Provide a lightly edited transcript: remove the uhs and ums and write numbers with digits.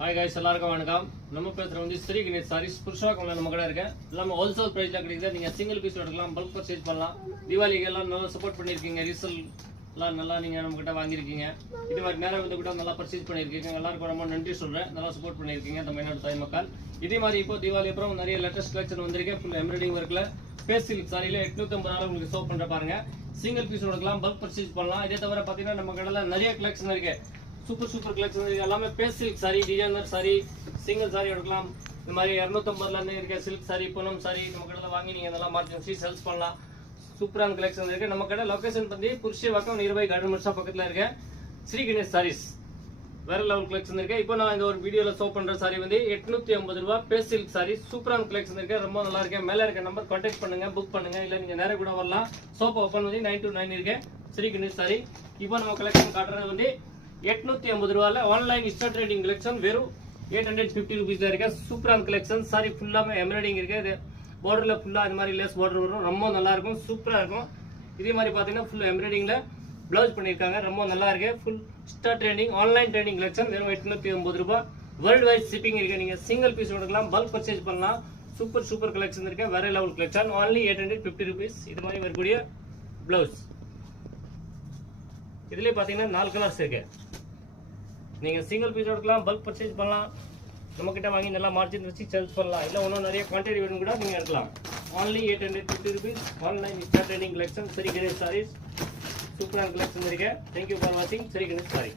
Hi guys, எல்லாருக்கும் வணக்கம். நம்ம பேசுகிற வந்து ஸ்ரீ கணேஷ் சாரீஸ் புருஷாக்கம்ல நம்ம கடை இருக்கு. எல்லாமே ஹோல்சேல் ப்ரைஸில் கிடைக்குது. நீங்கள் சிங்கிள் பீஸ் எடுக்கலாம், பல்க் பர்ச்சேஸ் பண்ணலாம். தீபாவளிக்கு எல்லாம் நல்லா சப்போர்ட் பண்ணியிருக்கீங்க. ரீசெல்லாம் நல்லா நீங்கள் நம்மகிட்ட வாங்கியிருக்கீங்க. இது மாதிரி நேரம் வந்து கூட நல்லா பர்ச்சேஸ் பண்ணியிருக்கீங்க. எல்லாருக்கும் ரொம்ப நன்றி சொல்கிறேன். நல்லா சப்போர்ட் பண்ணியிருக்கீங்க தமிழ்நாடு தாய் மக்கள். இதே மாதிரி இப்போ தீபாவளி அப்புறம் நிறைய லேட்டஸ்ட் கலெக்ஷன் வந்திருக்கேன். ஃபுல் எம்ப்ராய்டிங் ஒர்க்கில் ஃபேஸ் சில்க் சாரியில் 850 உங்களுக்கு ஷோ பண்ணுற பாருங்க. சிங்கிள் பீஸ் எடுக்கலாம், பல்க் பர்ச்சேஸ் பண்ணலாம். இதே தவிர பார்த்தீங்கன்னா நம்ம கடையில் நிறைய கலெக்ஷன் இருக்கு. சூப்பர் கலெக்ஷன் எல்லாமே பேஸ் silk sari, designer sari, single sari எடுக்கலாம். இந்த மாதிரி 250 இருக்க சில்க் சாரி, பூனம் சாரி நம்ம கடையில் வாங்கி நீங்கள் இதெல்லாம் மார்ஜின் சேல்ஸ் பண்ணலாம். சூப்பரான கலெக்ஷன் இருக்கு. நம்ம கடை லொகேஷன் பண்ணி புருஷவாக்கம் நியர்பை கார்டன் மர்ஷா பக்கத்தில் இருக்க ஸ்ரீ கணேஷ் சாரீஸ். வேற லெவல் கலெக்ஷன் இருக்கு. இப்போ நான் இந்த ஒரு வீடியோவில் ஷோ பண்ற சாரி வந்து 850 ரூபா பேஸ் சில்க் சாரி. சூப்பரான கலெக்ஷன் இருக்கு, ரொம்ப நல்லா இருக்கு. மேலே இருக்க நம்பர் கான்டாக்ட் பண்ணுங்க, புக் பண்ணுங்க. இல்லை நீங்க நேரம் கூட வரலாம். ஷாப் ஓப்பன் வந்து 9 to 9 இருக்கு ஸ்ரீ கணேஷ் சாரி. இப்போ நம்ம கலெக்ஷன் காட்டுறது வந்து 850 ரூபாயில் ஆன்லைன் இன்ஸ்டா ட்ரேடிங் கலெக்ஷன் வெறும் 850 ருபீஸ் தான் இருக்கு. சூப்பரான கலெக்ஷன் சாரி. ஃபுல்லாமே எம்ப்ராய்டிங் இருக்கு. இது பார்டர்ல ஃபுல்லா இந்த மாதிரி லேஸ் பார்டர் வரும். ரொம்ப நல்லா இருக்கும், சூப்பரா இருக்கும். இதே மாதிரி பாத்தீங்கன்னா ஃபுல் எம்ப்ராய்டிங்ல பிளவுஸ் பண்ணிருக்காங்க. ரொம்ப நல்லா இருக்கு. Full Insta trading online trading collection வெறும் 850 ரூபாய். வேர்ல்டு வைட் ஷிப்பிங் இருக்கு. நீங்க சிங்கிள் பீஸ் எடுக்கலாம், பல்க் பர்ச்சேஸ் பண்ணலாம். சூப்பர் கலெக்ஷன் இருக்கு. வேற லெவல் கலெக்ஷன். only 850 rupees. இது மாதிரி வரக்கூடிய பிளவுஸ். இதுலயே பாத்தீங்கன்னா 4 கலர்ஸ் இருக்கு. நீங்க சிங்கிள் பீஸ் எடுக்கலாம், பல்க் பர்ச்சேஸ் பண்ணலாம். நம்ம கிட்ட வாங்கி நல்லா மார்ஜின் வச்சு சேல்ஸ் பண்ணலாம். இல்ல இன்னும் நிறைய குவான்டிட்டி வேணும் கூட நீங்க எடுக்கலாம். only 850 rupees. Online insta trading collection Sri Ganesh saris. சூப்பரான கலெக்ஷன் இருக்கு. Thank you for watching Sri Ganesh sorry.